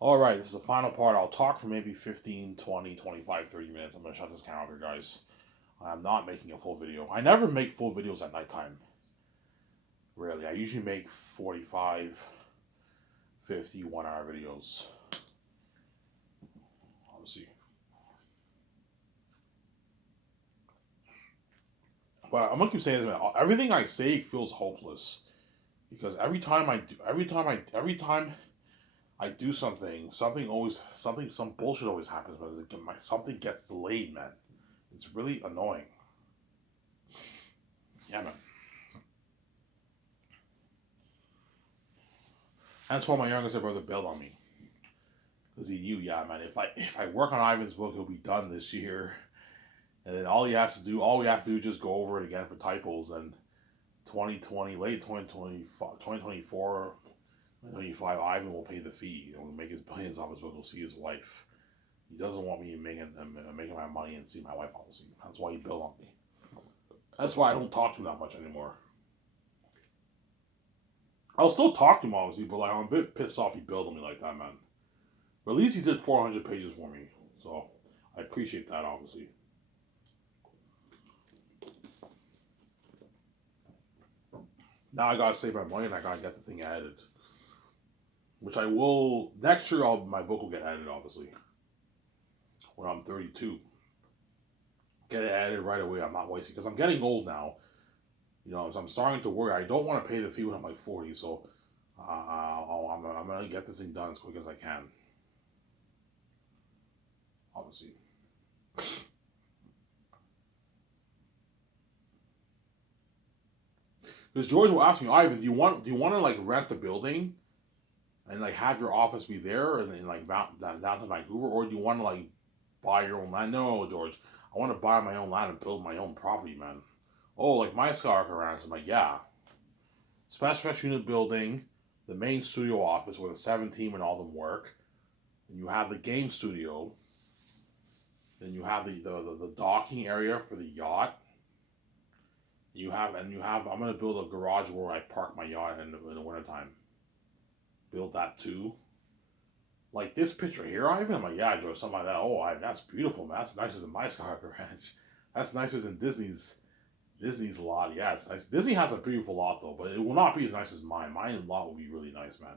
All right, this is the final part. I'll talk for maybe 15, 20, 25, 30 minutes. I'm going to shut this camera off here, guys. I'm not making a full video. I never make full videos at nighttime. Rarely. I usually make 45, 50, 1 hour videos. Obviously. But I'm going to keep saying this, man. Everything I say feels hopeless. Because every time I do something, some bullshit always happens, but something gets delayed, man. It's really annoying. Yeah, man. That's why my youngest brother bailed on me. Because he knew, yeah, man, if I work on Ivan's book, he'll be done this year. And then all we have to do is just go over it again for typos. And 2020, late 2020, 2024, 2025, Ivan will pay the fee. He'll make his billions off his book. He'll see his wife. He doesn't want me making my money and see my wife, obviously. That's why he bailed on me. That's why I don't talk to him that much anymore. I'll still talk to him, obviously, but like I'm a bit pissed off he bailed on me like that, man. But at least he did 400 pages for me, so I appreciate that, obviously. Now I gotta save my money and I gotta get the thing edited, which I will next year. My book will get edited, obviously, when I'm 32. Get it edited right away. I'm not wasting because I'm getting old now. So I'm starting to worry. I don't want to pay the fee when I'm like 40, so I'm gonna get this thing done as quick as I can. Obviously. Because George will ask me, Ivan, do you want to like rent the building and like have your office be there and then like down to Vancouver, or do you want to like buy your own land? No, George, I want to buy my own land and build my own property, man. Oh, like my Skyrocket Ranch. I'm like, yeah, special unit building, the main studio office where the 17 and all them work. And you have the game studio. Then you have the docking area for the yacht. You have. I'm gonna build a garage where I park my yacht in the wintertime. Build that too. Like this picture here, Ivan. I'm like, yeah, I drew something like that. Oh, that's beautiful, man. That's nicer than my Skywalker Ranch. That's nicer than Disney's lot. Yeah, it's nice. Disney has a beautiful lot though, but it will not be as nice as mine. Mine lot will be really nice, man.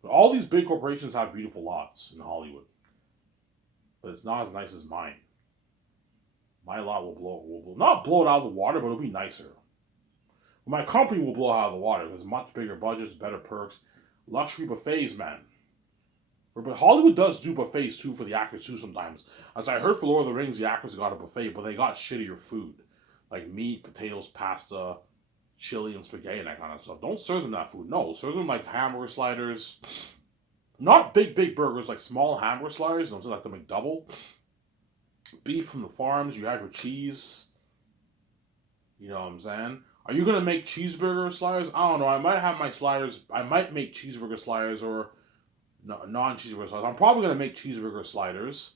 But all these big corporations have beautiful lots in Hollywood, but it's not as nice as mine. My lot will not blow it out of the water, but it'll be nicer. My company will blow out of the water because much bigger budgets, better perks, luxury buffets, man. But Hollywood does do buffets too for the actors too sometimes. As I heard for Lord of the Rings, the actors got a buffet, but they got shittier food, like meat, potatoes, pasta, chili, and spaghetti and that kind of stuff. Don't serve them that food. No, serve them like hamburger sliders, not big burgers, like small hamburger sliders. Don't like the McDouble. Beef from the farms. You have your cheese. You know what I'm saying? Are you gonna make cheeseburger sliders? I don't know. I might have my sliders. I might make cheeseburger sliders or no, non-cheeseburger sliders. I'm probably gonna make cheeseburger sliders.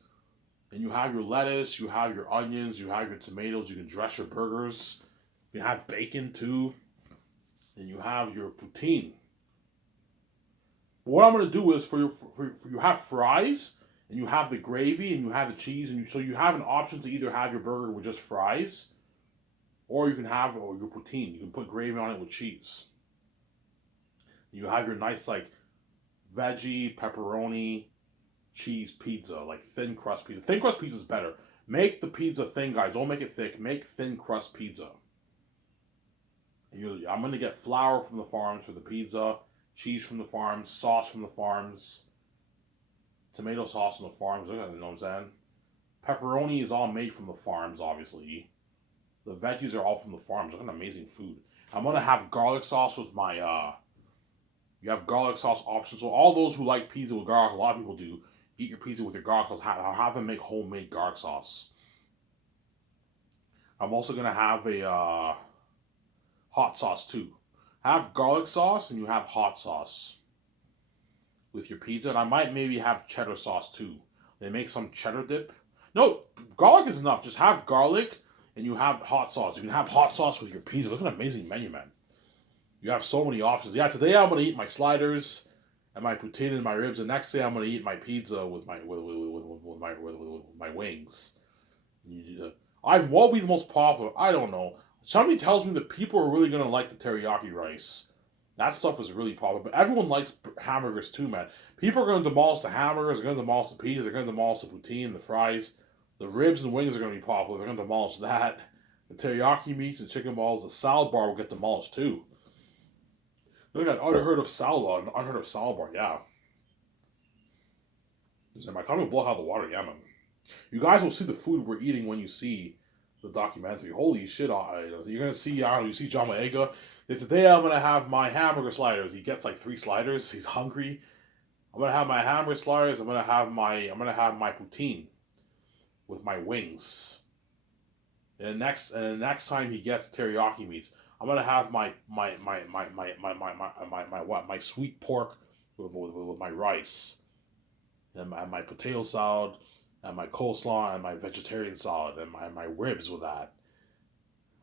And you have your lettuce, you have your onions, you have your tomatoes. You can dress your burgers. You can have bacon too. And you have your poutine. But what I'm gonna do is for you have fries and you have the gravy and you have the cheese so you have an option to either have your burger with just fries or you can have your poutine. You can put gravy on it with cheese. You have your nice like veggie, pepperoni, cheese pizza, like thin crust pizza. Thin crust pizza is better. Make the pizza thin, guys. Don't make it thick. Make thin crust pizza. I'm gonna get flour from the farms for the pizza, cheese from the farms, sauce from the farms, tomato sauce from the farms. You know what I'm saying? Pepperoni is all made from the farms, obviously. The veggies are all from the farms. Look at amazing food. I'm gonna have garlic sauce with my You have garlic sauce options. So all those who like pizza with garlic, a lot of people do. Eat your pizza with your garlic sauce. I'll have them make homemade garlic sauce. I'm also gonna have a hot sauce too. Have garlic sauce and you have hot sauce with your pizza, and I might maybe have cheddar sauce too. They make some cheddar dip. No, garlic is enough. Just have garlic and you have hot sauce. You can have hot sauce with your pizza. Look at an amazing menu, man. You have so many options. Yeah, today I'm gonna eat my sliders and my poutine and my ribs. And next day I'm gonna eat my pizza with my wings. What will be the most popular? I don't know. Somebody tells me that people are really gonna like the teriyaki rice. That stuff is really popular, but everyone likes hamburgers too, man. People are gonna demolish the hamburgers. They're gonna demolish the pizzas. They're gonna demolish the poutine, the fries, the ribs and wings are gonna be popular. They're gonna demolish that. The teriyaki meats and chicken balls. The salad bar will get demolished too. Look at unheard of salad bar. Unheard of salad bar. Yeah. My company will blow out the water. Yeah, man. You guys will see the food we're eating when you see the documentary. Holy shit! You're gonna see. You see John Boyega. Today I'm gonna have my hamburger sliders. He gets like 3 sliders. He's hungry. I'm gonna have my hamburger sliders. I'm gonna have my poutine with my wings. And the next time he gets teriyaki meats, I'm gonna have my sweet pork with my rice and my potato salad and my coleslaw and my vegetarian salad and my ribs with that.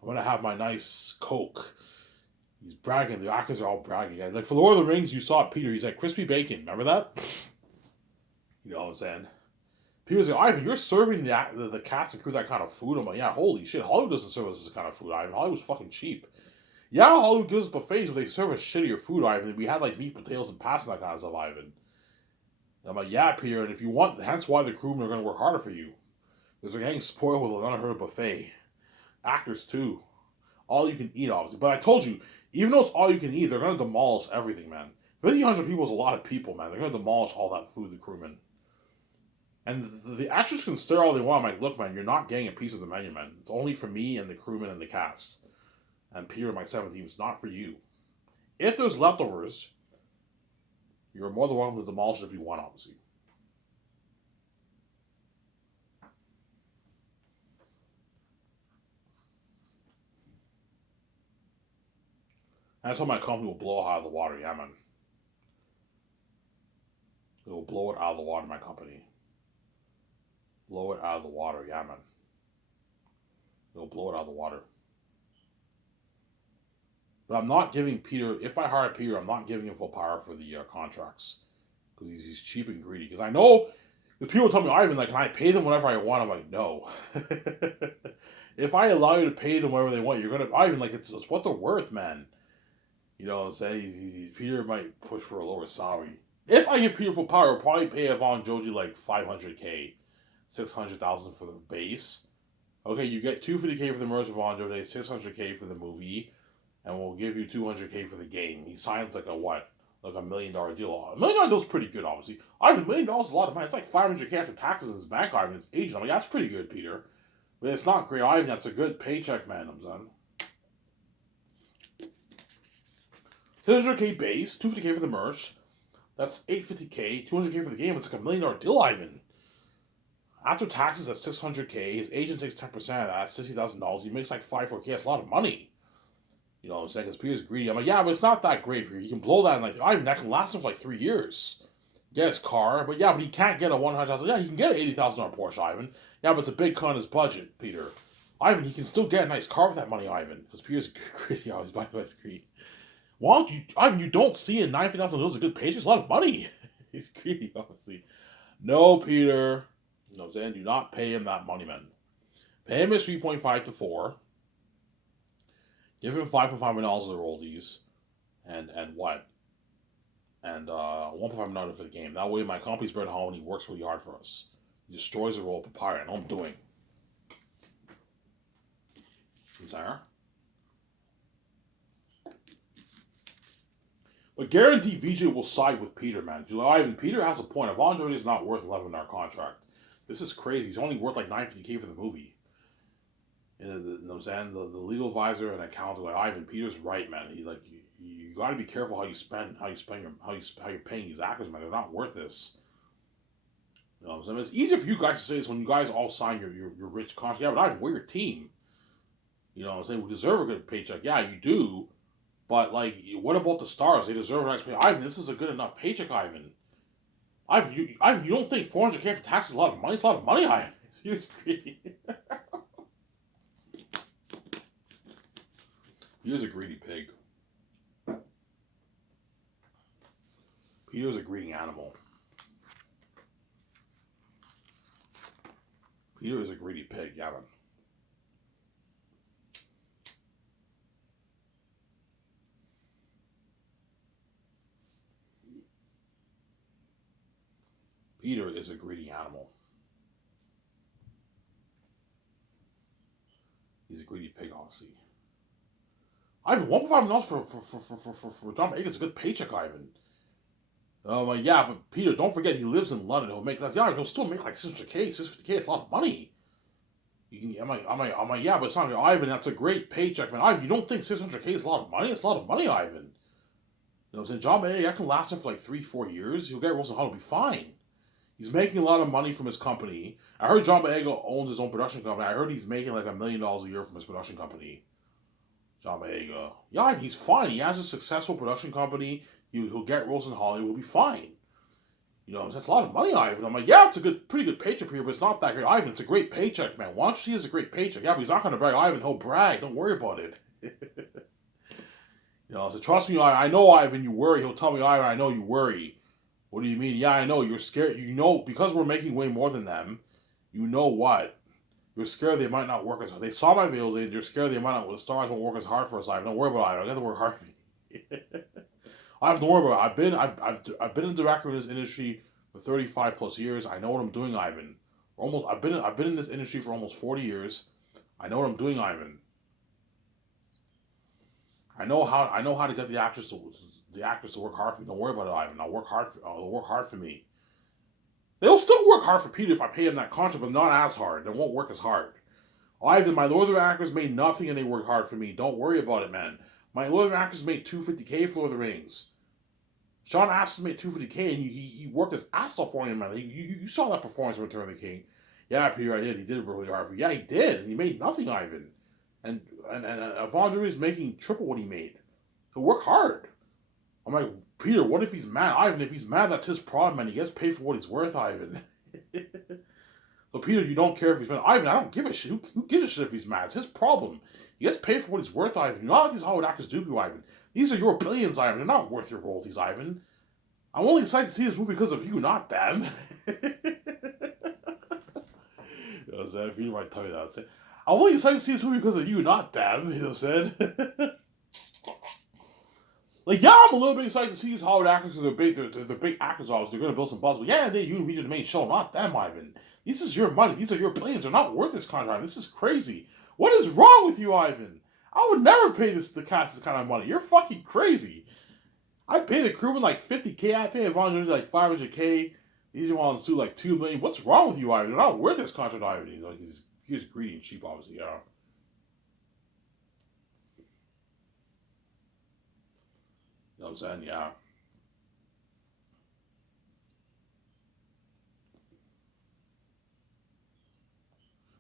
I'm gonna have my nice Coke. He's bragging. The actors are all bragging. Like for Lord of the Rings, you saw Peter. He's like crispy bacon. Remember that? You know what I'm saying? People say, Ivan, you're serving the cast and crew that kind of food. I'm like, yeah, holy shit. Hollywood doesn't serve us this kind of food, Ivan. Hollywood's fucking cheap. Yeah, Hollywood gives us buffets, but they serve us shittier food, Ivan. We had like meat, potatoes, and pasta, that kind of stuff, Ivan. And I'm like, yeah, Peter, and if you want, hence why the crewmen are going to work harder for you. Because they're getting spoiled with an unheard of buffet. Actors, too. All you can eat, obviously. But I told you, even though it's all you can eat, they're going to demolish everything, man. 5,000 people is a lot of people, man. They're going to demolish all that food, the crewmen. And the actors can stare all they want. I'm like, look, man, you're not getting a piece of the menu, man. It's only for me and the crewmen and the cast. And Peter and my 17 it's not for you. If there's leftovers, you're more than welcome to demolish it if you want, obviously. And that's how my company will blow it out of the water, yeah, man. It will blow it out of the water, my company. Blow it out of the water, yeah, man. It'll blow it out of the water. But I'm not giving Peter, if I hire Peter, I'm not giving him full power for the contracts. Because he's cheap and greedy. Because I know, because people tell me, Ivan, like, can I pay them whatever I want? I'm like, no. If I allow you to pay them whatever they want, you're going to, Ivan, like, it's what they're worth, man. You know what I'm saying? Peter might push for a lower salary. If I give Peter full power, I'll probably pay Yvonne Joji like $500K, $600,000 for the base. Okay, you get $250K for the merch of Yvonne Joji, $600K for the movie, and we'll give you $200K for the game. He signs like a what? Like $1 million deal. $1 million deal is pretty good, obviously. $1 million is a lot of money. It's like $500K after taxes in his bank, Ivan, his agent. I'm like, that's pretty good, Peter. But it's not great, Ivan. That's a good paycheck, man, I'm saying. $600K base, $250K for the merch. That's $850K, $200K for the game. It's like $1 million deal, Ivan. After taxes at $600K, his agent takes 10% of that, $60,000. He makes like $4K. That's a lot of money. You know what I'm saying? Because Peter's greedy. I'm like, yeah, but it's not that great, Peter. You can blow that in like, Ivan, that can last him for like 3 years. Get his car, but yeah, but he can't get a $100,000. Yeah, he can get an $80,000 Porsche, Ivan. Yeah, but it's a big cut on his budget, Peter. Ivan, he can still get a nice car with that money, Ivan. Because Peter's greedy. I was buying his greed. Why don't you, Ivan, you don't see a $90,000 a good paycheck? It's a lot of money. He's greedy, obviously. No, Peter. You know what I'm saying? Do not pay him that money, man. Pay him his 3.5 to 4. Give him $5.5 million of the royalties. And what? And $1.5 million for the game. That way my company's better home and he works really hard for us. He destroys the role of Papyrus. I know I'm doing. I'm sorry? But guarantee VJ will side with Peter, man. Ivan, Peter has a point. If Andre is not worth $11 million contract. This is crazy. He's only worth like $950K for the movie. You know what I'm saying? The legal advisor and accountant like Ivan, Peter's right, man. He like you got to be careful how you're paying these actors, man. They're not worth this. You know what I'm saying? It's easier for you guys to say this when you guys all sign your rich contract. Yeah, but Ivan, we're your team. You know what I'm saying? We deserve a good paycheck. Yeah, you do. But like, what about the stars? They deserve a nice pay. Ivan, this is a good enough paycheck, Ivan. Ivan, you don't think $400K for taxes is a lot of money? It's a lot of money, Ivan. He was a greedy pig. Peter's a greedy animal. Peter is a greedy pig, yeah, man. Peter is a greedy animal. He's a greedy pig, honestly. Ivan, 1.5 million for John Boyega is a good paycheck, Ivan. Yeah, but Peter, don't forget he lives in London. He'll make less. Yeah, he'll still make like 600K, 650K. It's a lot of money. You can, yeah, but it's not Ivan. That's a great paycheck, man. Ivan, you don't think 600K is a lot of money? It's a lot of money, Ivan. You know what I'm saying? John Boyega, I can last him for like 3-4 years. He'll get Wilson Hall, he'll be fine. He's making a lot of money from his company. I heard John Boyega owns his own production company. I heard he's making like $1 million a year from his production company. John Boyega. Yeah, he's fine. He has a successful production company. He'll get roles in Hollywood. He'll be fine. You know, that's a lot of money, Ivan. I'm like, yeah, it's a pretty good paycheck here, but it's not that great. Ivan, it's a great paycheck, man. Why don't you see it's a great paycheck? Yeah, but he's not going to brag. Ivan, he'll brag. Don't worry about it. You know, so trust me, I know, Ivan, you worry. He'll tell me, Ivan, I know you worry. What do you mean? Yeah, I know. You're scared. You know, because we're making way more than them, you know what? You're scared they might not work as hard. They saw my videos. You're scared they might not. The stars won't work as hard for us. Ivan, don't worry about it. I got to work hard. I have to worry about it. I've been a director in this industry for 35 plus years. I know what I'm doing, Ivan. I've been in this industry for almost 40 years. I know what I'm doing, Ivan. I know how to get the actors to work hard for me. Don't worry about it, Ivan. They'll work hard for me. They'll still work hard for Peter if I pay them that contract, but not as hard. They won't work as hard. Ivan, my Lord of the Actors made nothing and they work hard for me. Don't worry about it, man. My Lord of the Actors made $250K for Lord of the Rings. Sean Astin made $250K and he worked his ass off for him, man. You saw that performance in Return of the King. Yeah, Peter, I did. He did really hard for you. Yeah, he did. And he made nothing, Ivan. And Avondre is making triple what he made. So work hard. I'm like, Peter, what if he's mad? Ivan, if he's mad, that's his problem, man. He gets paid for what he's worth, Ivan. So, Peter, you don't care if he's mad. Ivan, I don't give a shit. Who gives a shit if he's mad? It's his problem. He gets paid for what he's worth, Ivan. You know how these Hollywood actors do you, Ivan. These are your billions, Ivan. They're not worth your royalties, Ivan. I'm only excited to see this movie because of you, not them. You know what I'm saying? Peter might tell you that. I'm only excited to see this movie because of you, not them. You know what I'm saying? Like, yeah, I'm a little bit excited to see these Hollywood actors because they're big actors, obviously. They're going to build some buzz. But yeah, you and the main show, not them, Ivan. This is your money. These are your billions. They're not worth this contract. This is crazy. What is wrong with you, Ivan? I would never pay the cast this kind of money. You're fucking crazy. I pay the crewman like $50K. I pay Avondre like $500K. These ones sue like $2 million. What's wrong with you, Ivan? They're not worth this contract, Ivan. He's greedy and cheap, obviously. Yeah. You know what I'm saying? Yeah.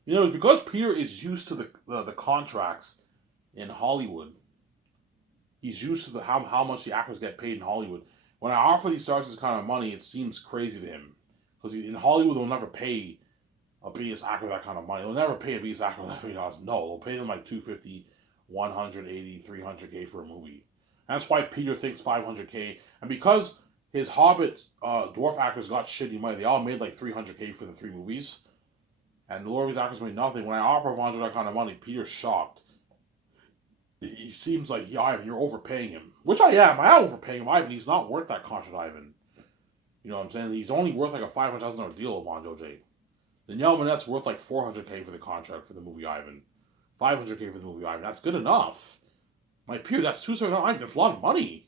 You know, it's because Peter is used to the contracts in Hollywood. He's used to how much the actors get paid in Hollywood. When I offer these stars this kind of money, it seems crazy to him. Because in Hollywood, they'll never pay a B.S. actor that kind of money. They'll never pay a B.S. actor that $1 million. No, they'll pay them like $250, $180, $300K for a movie. That's why Peter thinks $500K. And because his Hobbit dwarf actors got shitty money, they all made like $300K for the 3 movies. And the Lord of these actors made nothing. When I offer Avondre that kind of money, Peter's shocked. He seems like, yeah, Ivan, you're overpaying him. Which I am. I am overpaying him, Ivan. He's not worth that contract, Ivan. You know what I'm saying? He's only worth like a $500,000 deal, Avondre J. Danielle Minette's worth like $400K for the contract for the movie, Ivan. $500K for the movie, Ivan. That's good enough. My Peter, that's $279. That's a lot of money.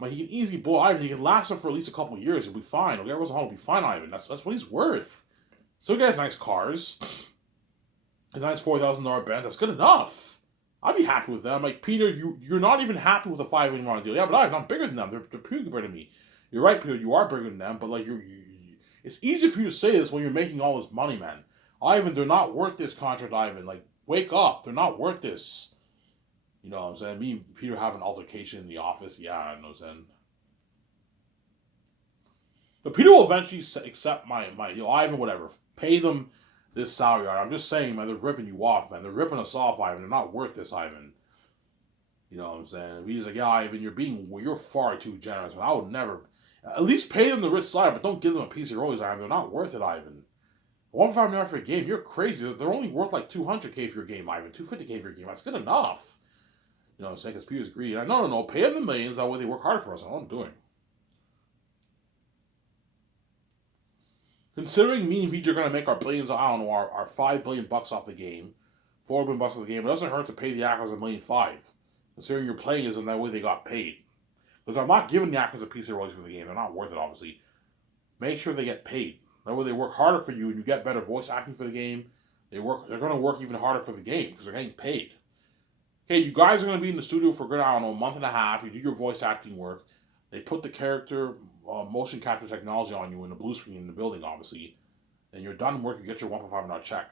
He can easily blow Ivan. He can last him for at least a couple of years. He'll be fine. He'll get Rosa Hall. He'll be fine, Ivan. That's what he's worth. So he has nice cars. His nice $4,000 Benz. That's good enough. I'd be happy with that. I'm like, Peter, you're not even happy with a $5 million deal. Yeah, but I'm bigger than them. They're pretty compared to me. You're right, Peter. You are bigger than them. But like, it's easy for you to say this when you're making all this money, man. Ivan, they're not worth this contract, Ivan. Like, wake up. They're not worth this. You know what I'm saying? Me and Peter have an altercation in the office. Yeah, I know what I'm saying. But Peter will eventually accept my Ivan, whatever. Pay them this salary. I'm just saying, man, they're ripping you off, man. They're ripping us off, Ivan. They're not worth this, Ivan. You know what I'm saying? He's like, yeah, Ivan, you're far too generous. Man, I would never. At least pay them the rich side, but don't give them a piece of your royalties, Ivan. They're not worth it, Ivan. $1.5 million for a game, you're crazy. They're only worth like $200K for your game, Ivan. $250K for your game. That's good enough. You know what I'm saying? Because Peter's greedy. No. Pay them the millions. That way they work hard for us. That's what I'm doing. Considering me and Peter are going to make our billions, I don't know, our $5 billion off the game, $4 billion off the game, it doesn't hurt to pay the actors $1.5 million. Considering you're playing is in that way they got paid. Because I'm not giving the actors a piece of royalties for the game. They're not worth it, obviously. Make sure they get paid. That way they work harder for you and you get better voice acting for the game. They're going to work even harder for the game because they're getting paid. Okay, you guys are going to be in the studio for a good, I don't know, a month and a half. You do your voice acting work. They put the character motion capture technology on you in the blue screen in the building, obviously. And you're done work, you get your $1.5 million check.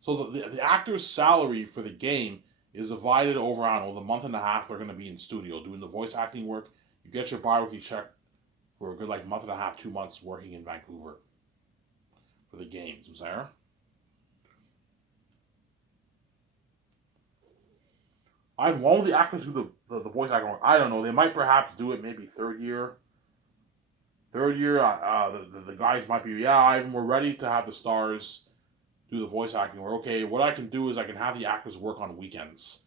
So the actor's salary for the game is divided over, I don't know, the month and a half they're going to be in studio doing the voice acting work. You get your bi-weekly check for a good like month and a half, 2 months working in Vancouver for the games, Sarah. I want the actors do the voice acting work. I don't know. They might perhaps do it maybe third year. The guys might be, we're ready to have the stars do the voice acting work. Okay, what I can do is I can have the actors work on weekends.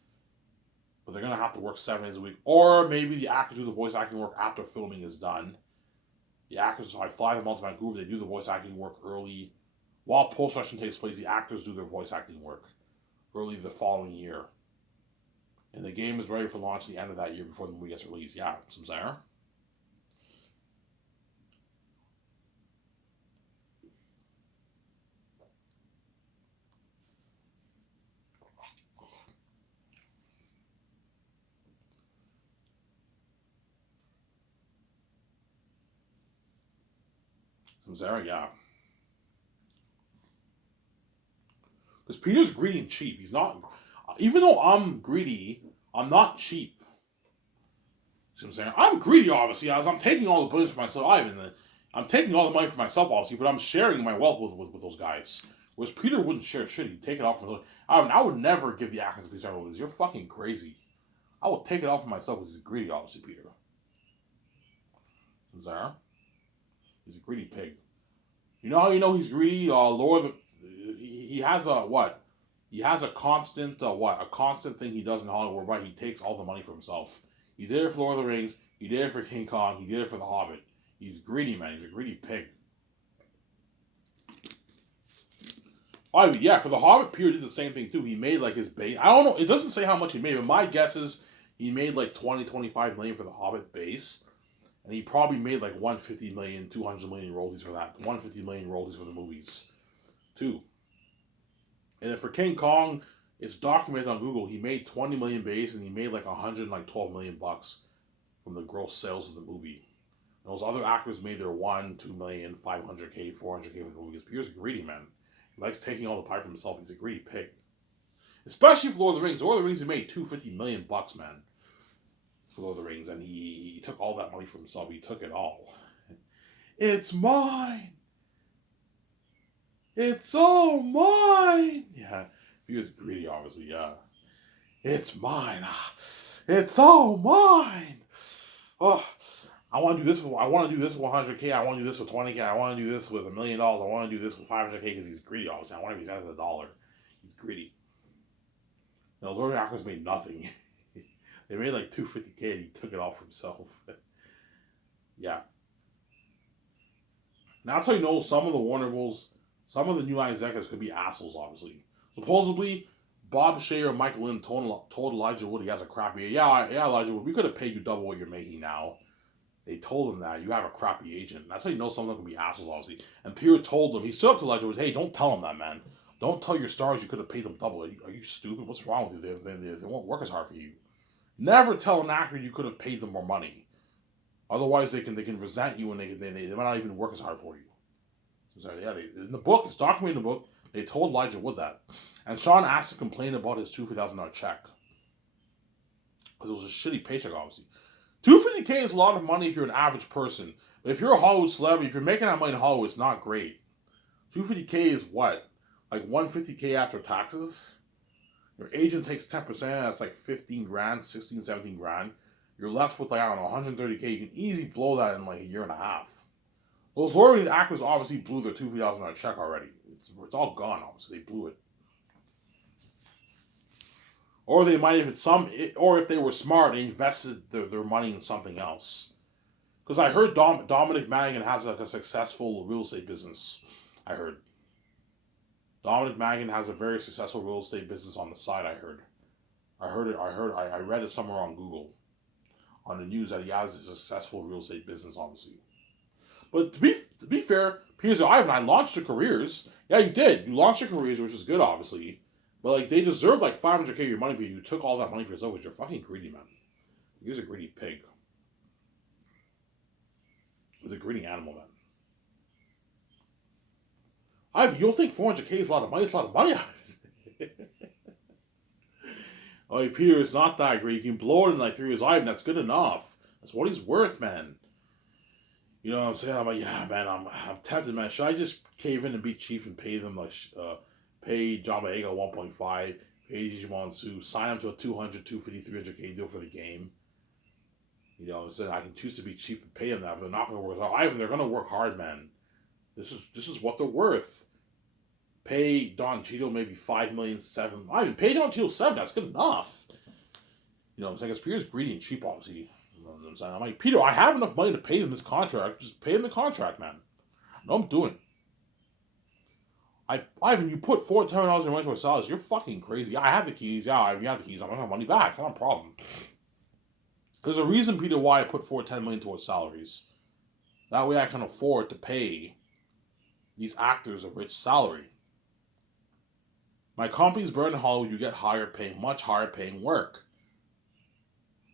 But they're going to have to work 7 days a week. Or maybe the actors do the voice acting work after filming is done. The actors, so I fly them out to Vancouver, they do the voice acting work early. While post-production takes place, the actors do their voice acting work early the following year. And the game is ready for launch at the end of that year before the movie gets released. Yeah, some Sarah. Some Sarah, yeah. Because Peter's greedy and cheap. He's not, even though I'm greedy, I'm not cheap. See what I'm saying? I'm greedy, obviously, as I'm taking all the billions for myself. I'm taking all the money for myself, obviously, but I'm sharing my wealth with those guys. Whereas Peter wouldn't share shit. He'd take it off for the. I would never give the actors a piece of royalties. You're fucking crazy. I will take it off for myself because he's greedy, obviously, Peter. Zara? He's a greedy pig. You know how you know he's greedy? Lord, he has a what? He has a constant what? A constant thing he does in Hollywood whereby he takes all the money for himself. He did it for Lord of the Rings. He did it for King Kong. He did it for The Hobbit. He's greedy, man. He's a greedy pig. Oh, yeah, for The Hobbit, Peter did the same thing, too. He made, like, his base. I don't know. It doesn't say how much he made, but my guess is he made, like, 25 million for The Hobbit base. And he probably made, like, 150 million, 200 million royalties for that. 150 million royalties for the movies, too. And then for King Kong, it's documented on Google. He made 20 million base, and he made, like, 112 million bucks from the gross sales of the movie. And those other actors made their 1, 2 million, 500K, 400K with the movies. Peter's a greedy man. He likes taking all the pie for himself. He's a greedy pig. Especially for Lord of the Rings. Lord of the Rings, he made $250 million, man. For Lord of the Rings. And he took all that money for himself. He took it all. It's mine. It's all mine. Yeah. He was greedy, obviously. Yeah. It's mine. It's all mine. Oh. I want to do this with 100K. I want to do this with 20K. I want to do this with $1 million. I want to do this with 500K because he's greedy. Obviously, I want to be sent to the dollar. He's greedy. Now, those other actors made nothing. They made like 250K and he took it all for himself. Yeah. Now, that's how you know some of the Warner Bros., some of the New Line executives could be assholes, obviously. Supposedly, Bob Shea or Michael Lynn told Elijah Wood he has a crappy. Yeah, Elijah Wood, we could have paid you double what you're making now. They told him that you have a crappy agent. That's how you know some of them can be assholes, obviously. And Peter told them, he stood up to Elijah Wood, hey, don't tell him that, man. Don't tell your stars you could have paid them double. Are you stupid? What's wrong with you? They won't work as hard for you. Never tell an actor you could have paid them more money. Otherwise, they can resent you and they might not even work as hard for you. So, yeah, in the book, it's documented in the book, they told Elijah Wood that. And Sean asked to complain about his $250,000 check. Because it was a shitty paycheck, obviously. $250K is a lot of money if you're an average person. But if you're a Hollywood celebrity, if you're making that money in Hollywood, it's not great. $250K is what? Like $150K after taxes? Your agent takes 10%, that's like 15 grand, 16, 17 grand. you're left with like, I don't know, 130K. You can easily blow that in like a year and a half. Those Lord of the actors obviously blew their $2,000 check already. It's all gone. Obviously, they blew it. Or they might have or if they were smart, they invested their money in something else. Because I heard Dominic Madigan has like a successful real estate business. I heard Dominic Madigan has a very successful real estate business on the side. I read it somewhere on Google, on the news, that he has a successful real estate business, obviously. But to be fair, Peter Ivan, I launched your careers. Yeah, you did. You launched your careers, which is good, obviously. But like, they deserved like 500K of your money, but you took all that money for yourself, because you're fucking greedy, man. You're a greedy pig. He's a greedy animal, man. You don't think 400K is a lot of money? It's a lot of money. Oh, Peter, it's not that great. You can blow it in like 3 years. Ivan, that's good enough. That's what he's worth, man. You know what I'm saying? I'm like, yeah, man, I'm tempted, man. Should I just cave in and be cheap and pay them like, pay John Boyega 1.5, pay Digimon Su, sign them to a 200, 250, 300K deal for the game? You know what I'm saying? I can choose to be cheap and pay them that, but they're not going to work hard. Ivan, they're going to work hard, man. This is what they're worth. Pay Don Cheadle maybe 5 million, 7. Ivan, pay Don Cheadle 7. That's good enough. You know what I'm saying? Because Peter's greedy and cheap, obviously. You know what I'm saying? I'm like, Peter, I have enough money to pay them this contract. Just pay them the contract, man. I know I'm doing. Ivan, you put $410 in rental salaries. You're fucking crazy. Yeah, I have the keys. Yeah, Ivan, you have the keys. I'm going to have money back. It's not a problem. There's a reason, Peter, why I put $410 million towards salaries. That way I can afford to pay these actors a rich salary. My company's better in Hollywood. You get much higher paying work.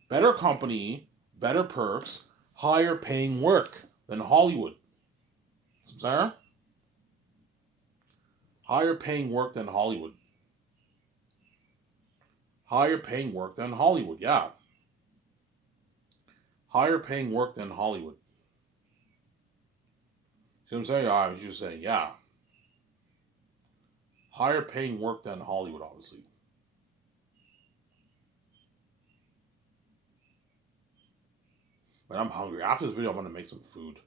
Better company, better perks, higher paying work than Hollywood. Sarah? Higher paying work than Hollywood. Higher paying work than Hollywood, yeah. Higher paying work than Hollywood. See what I'm saying? I was just saying, yeah. Higher paying work than Hollywood, obviously. But I'm hungry. After this video, I'm going to make some food.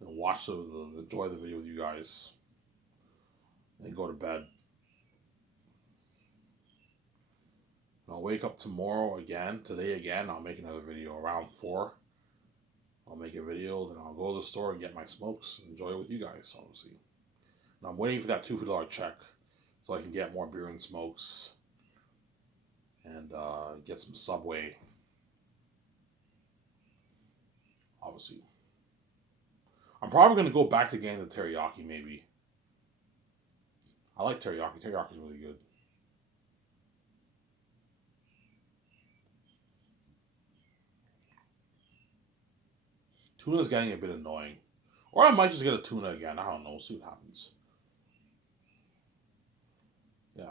I'm going to enjoy the video with you guys. And go to bed. I'll wake up tomorrow again. Today again, I'll make another video around 4. I'll make a video, then I'll go to the store and get my smokes and enjoy it with you guys, obviously. And I'm waiting for that $250 check so I can get more beer and smokes and get some Subway. Obviously. I'm probably going to go back to getting the teriyaki, maybe. I like teriyaki. Teriyaki's really good. Tuna's getting a bit annoying. Or I might just get a tuna again. I don't know. We'll see what happens. Yeah.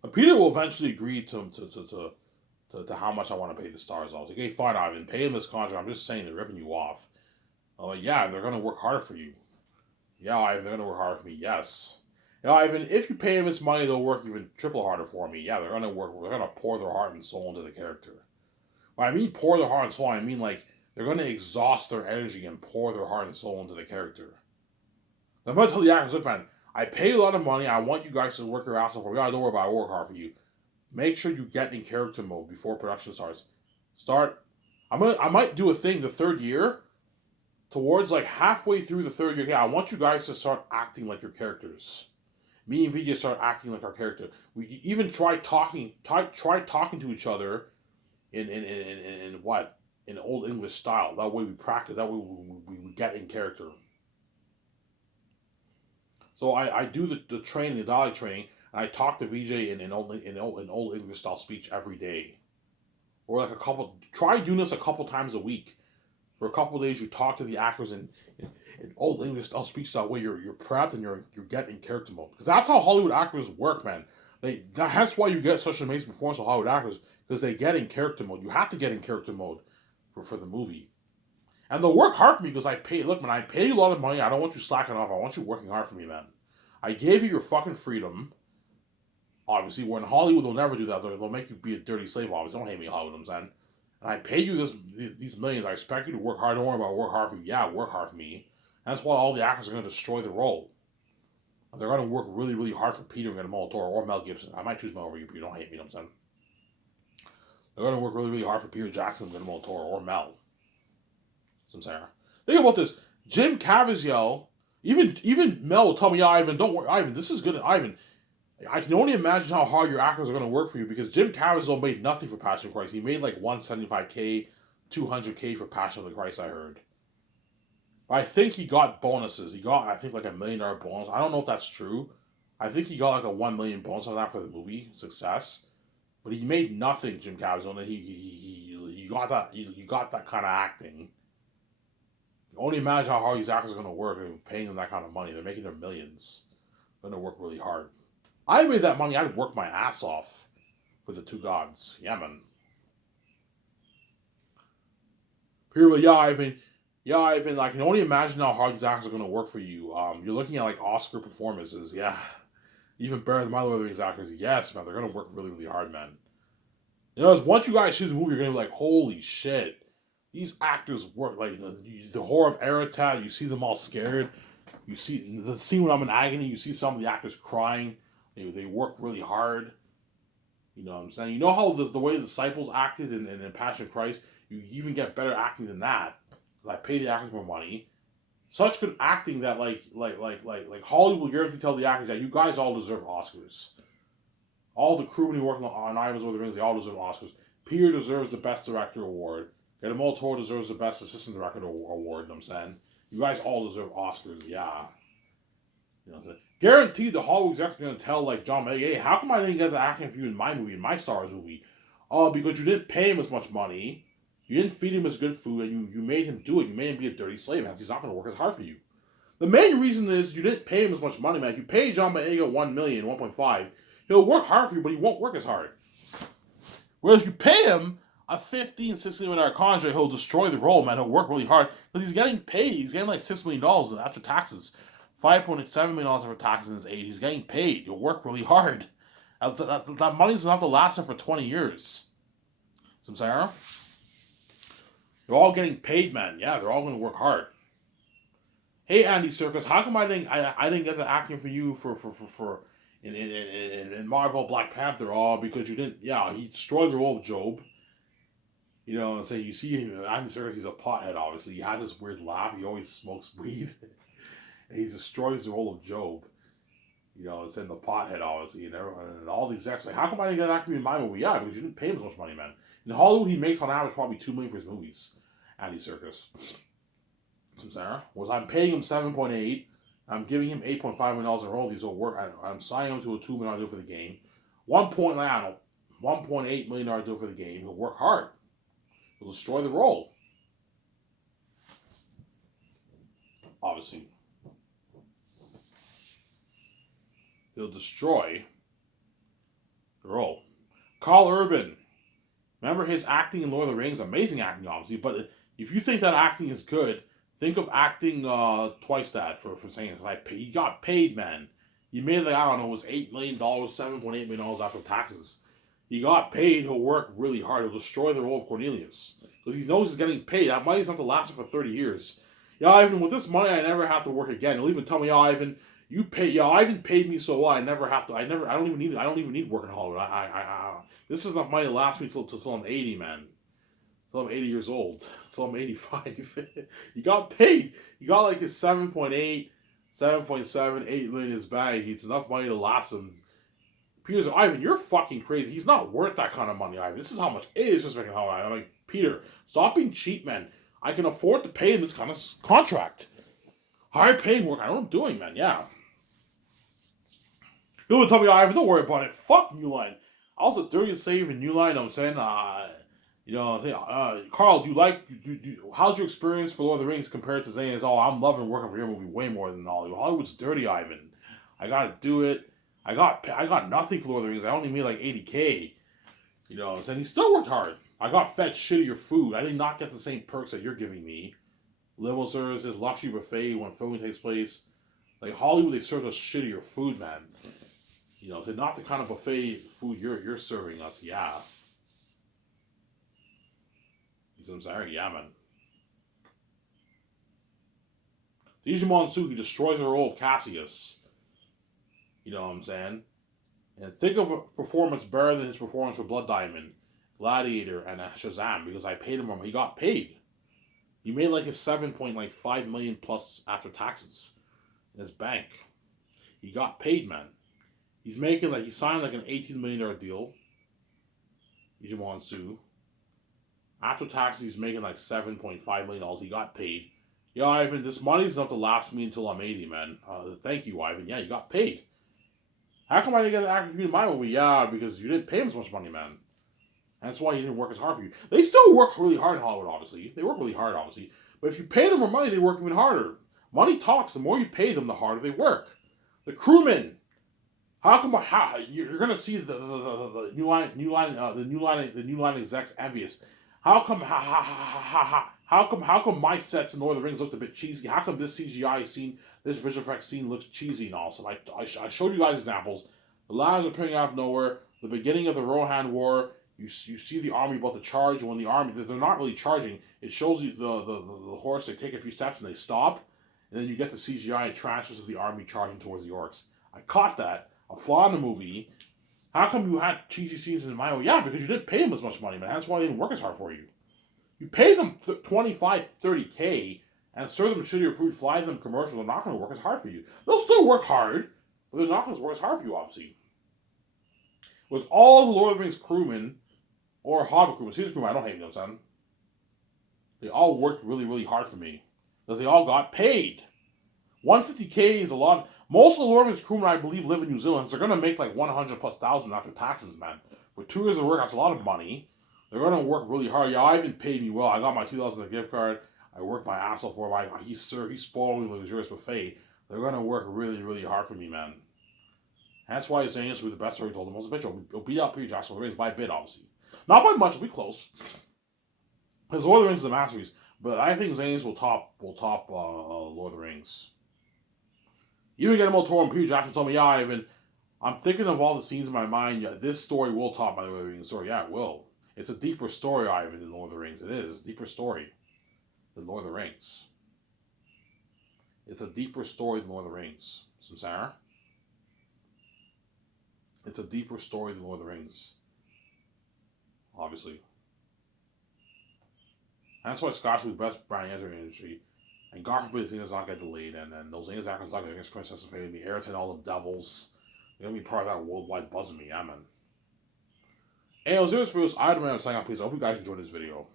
But Peter will eventually agree to how much I want to pay the stars. I was like, hey, fine, Ivan, pay him this contract. I'm just saying they're ripping you off. I'm like, yeah, they're going to work harder for you. Yeah, Ivan, they're going to work harder for me. Yes. You know, Ivan, if you pay them this money, they'll work even triple harder for me. Yeah, they're going to work. They're going to pour their heart and soul into the character. When I mean pour their heart and soul, I mean like they're going to exhaust their energy and pour their heart and soul into the character. I'm going to tell the actors, look, man, I pay a lot of money. I want you guys to work your ass off for me. Don't worry about it. I work hard for you. Make sure you get in character mode before production starts. I might do a thing the third year. Towards like halfway through the third year, yeah, I want you guys to start acting like your characters. Me and Vijay start acting like our character. We even try talking to each other in what? In Old English style. That way we practice. That way we get in character. So I do the training, the dialect training, and I talk to Vijay in Old English style speech every day. Or like try doing this a couple times a week. For a couple of days, you talk to the actors in Old English style speech. That way, you're prepped and you're getting character mode. Because that's how Hollywood actors work, man. That's why you get such an amazing performance of Hollywood actors, because they get in character mode. You have to get in character mode for the movie, and they'll work hard for me because I pay. Look, man, I pay you a lot of money. I don't want you slacking off. I want you working hard for me, man. I gave you your fucking freedom. Obviously, we're in Hollywood, they'll never do that. They'll make you be a dirty slave, obviously. Don't hate me in Hollywood, I'm saying. And I paid you these millions. I expect you to work hard. Don't worry about work hard for you. Yeah, work hard for me. And that's why all the actors are going to destroy the role. And they're going to work really, really hard for Peter and Guillermo del Toro or Mel Gibson. I might choose Mel over you, Peter. Don't hate me, you know what I'm saying? They're going to work really, really hard for Peter Jackson and Guillermo del Toro or Mel. Some saying. Think about this. Jim Caviezel, even Mel will tell me, yeah, Ivan, don't worry, Ivan, this is good. Ivan, I can only imagine how hard your actors are going to work for you because Jim Caviezel made nothing for Passion of the Christ. He made like $175K, $200K for Passion of the Christ, I heard. I think he got bonuses. He got, I think, like $1 million bonus. I don't know if that's true. I think he got like a $1 million bonus on that for the movie success. But he made nothing, Jim Caviezel, and he got that. You got that kind of acting. Only imagine how hard these actors are going to work and paying them that kind of money. They're making their millions. They're going to work really hard. I made that money. I'd work my ass off for the two gods. Yeah, man. People, yeah, Ivan, I can only imagine how hard these actors are going to work for you. You're looking at like Oscar performances. Yeah. Even better than my Lord of the Rings actors. Yes, man. They're going to work really, really hard, man. You know, once you guys see the movie, you're going to be like, holy shit. These actors work. Like, the horror of Aratat, you see them all scared. You see the scene when I'm in agony, you see some of the actors crying. They work really hard. You know what I'm saying? You know how the way the disciples acted in Passion of Christ? You even get better acting than that. Because I pay the actors more money. Such good acting that like Hollywood will guarantee tell the actors that you guys all deserve Oscars. All the crew when you working on Items of the Rings, they all deserve Oscars. Peter deserves the Best Director award. Guillermo del Toro deserves the Best Assistant Director award, you know what I'm saying? You guys all deserve Oscars, yeah. You know what I'm saying? Guaranteed the Hollywood execs are going to tell like John May, hey, how come I didn't get the acting for you in my movie, in my Star Wars movie? Oh, because you didn't pay him as much money, you didn't feed him as good food, and you made him do it. You made him be a dirty slave, man. He's not going to work as hard for you. The main reason is you didn't pay him as much money, man. If you pay John Boyega $1 million, 1.5, he'll work hard for you, but he won't work as hard. Whereas if you pay him a $15, $16 million contract, he'll destroy the role, man. He'll work really hard because he's getting paid. He's getting like $6 million after taxes, $5.7 million after taxes in his age. He's getting paid. He'll work really hard. That money's enough to last him for 20 years. So, Sarah, they're all getting paid, man. Yeah, they're all going to work hard. Hey, Andy Serkis, how come I didn't get the acting for you for in Marvel Black Panther? Oh, because you didn't. Yeah, he destroyed the role of Job. You know, so you see him, Andy Serkis, he's a pothead, obviously. He has this weird laugh. He always smokes weed. And he destroys the role of Job. You know, it's in the pothead, obviously. And all these extras. Like, how come I didn't get acting in my movie? Yeah, because you didn't pay him as much money, man. In Hollywood, he makes on average probably $2 million for his movies. Andy Serkis. Some Sarah. Was I'm paying him 7.8. I'm giving him $8.5 million in royalties. So work. I'm signing him to a $2 million deal for the game. $1.8 million deal for the game. He'll work hard. He'll destroy the role. Obviously. He'll destroy the role. Carl Urban. Remember his acting in Lord of the Rings? Amazing acting, obviously. But if you think that acting is good, think of acting twice that for saying it. Like, he got paid, man. He made, like, I don't know, it was $8 million, $7.8 million after taxes. He got paid. He'll work really hard. He'll destroy the role of Cornelius. Because he knows he's getting paid. That money's not to last him for 30 years. Yeah, Ivan, with this money, I never have to work again. He'll even tell me, yeah, Ivan, Ivan paid me so well. I don't even need work in Hollywood. This is enough money to last me till I'm 80, man. Till I'm 80 years old. Till I'm 85. He got paid. He got like his 7.8, 7.7, 8 million in his bag. It's enough money to last him. Peter's like, Ivan, you're fucking crazy. He's not worth that kind of money, Ivan. This is how much it is just making Hollywood. I'm like, Peter, stop being cheap, man. I can afford to pay him this kind of contract. High paying work. I know what I'm doing, man. Yeah. He'll tell me, Ivan, don't worry about it. Fuck New Line. I was the dirtiest slave in New Line. I'm saying, you know, I'm saying, Carl, how's your experience for Lord of the Rings compared to saying, I'm loving working for your movie way more than Hollywood. Hollywood's dirty, Ivan. I gotta do it. I got nothing for Lord of the Rings. I only made like $80K. You know what I'm saying? He still worked hard. I got fed shittier food. I did not get the same perks that you're giving me. Limo services, luxury buffet when filming takes place. Like, Hollywood, they serve us shittier food, man. You know, to not the kind of buffet food you're serving us, yeah. You see what I'm saying? Yeah, man. Digimon Suki destroys the role of Cassius. You know what I'm saying? And think of a performance better than his performance for Blood Diamond, Gladiator, and Shazam because I paid him. He got paid. He made like his 7.5 million plus after taxes in his bank. He got paid, man. He's making like he signed like an $18 million deal. Digimon Sue. After taxes, he's making like $7.5 million. He got paid. Yeah, Ivan, this money's enough to last me until I'm 80, man. Thank you, Ivan. Yeah, you got paid. How come I didn't get an actor to be in my movie? Yeah, because you didn't pay him so much money, man. That's why he didn't work as hard for you. They still work really hard in Hollywood, obviously. They work really hard, obviously. But if you pay them more money, they work even harder. Money talks. The more you pay them, the harder they work. The crewmen. How come? How you're gonna see the new line execs envious? How come? How come my sets in Lord of the Rings looked a bit cheesy? How come this CGI scene, this visual effects scene looks cheesy and awesome? I showed you guys examples. The ladders are appearing out of nowhere. The beginning of the Rohan War, you see the army about to charge. When the army, they're not really charging. It shows you the horse. They take a few steps and they stop, and then you get the CGI transfers of the army charging towards the orcs. I caught that. A flaw in the movie. How come you had cheesy scenes in my own? Yeah, because you didn't pay them as much money, man. That's why they didn't work as hard for you. You pay them 25, 30K and serve them shittier food, fly them commercials. They're not going to work as hard for you. They'll still work hard, but they're not going to work as hard for you, obviously. It was all the Lord of the Rings crewmen or Hobbit crewmen. Season crewmen, I don't hate them, son. They all worked really, really hard for me because they all got paid. 150K is a lot. Most of the Lord of the Rings crewmen, I believe, live in New Zealand. So they're going to make like 100 plus thousand after taxes, man. For 2 years of work, that's a lot of money. They're going to work really hard. Yeah, Ivan paid me well. I got my $2,000 gift card. I worked my ass off for him. He spoiled me with luxurious buffet. They're going to work really, really hard for me, man. That's why Zanis will be the best story told. The most bitch will beat out Peter Jackson. The Rings by a bit, obviously. Not by much. It'll be close. Because Lord of the Rings is a masterpiece. But I think Zanis will top Lord of the Rings. Even Guillermo del Toro and Peter Jackson told me, yeah, Ivan, I'm thinking of all the scenes in my mind. Yeah, this story will top my Lord of the Rings story. Yeah, it will. It's a deeper story, Ivan, than Lord of the Rings. It is. It's a deeper story than Lord of the Rings. It's a deeper story than Lord of the Rings. Samsara? It's a deeper story than Lord of the Rings. Obviously. And that's why Scotch was the best brand in the industry. And God forbid things not get delayed, and then those things actors not against Princess of Fame, the Ayrton, all the devils. They're gonna be part of that worldwide buzz of me, yeah, man. Hey, I was here for this item and signing off, please. I hope you guys enjoyed this video.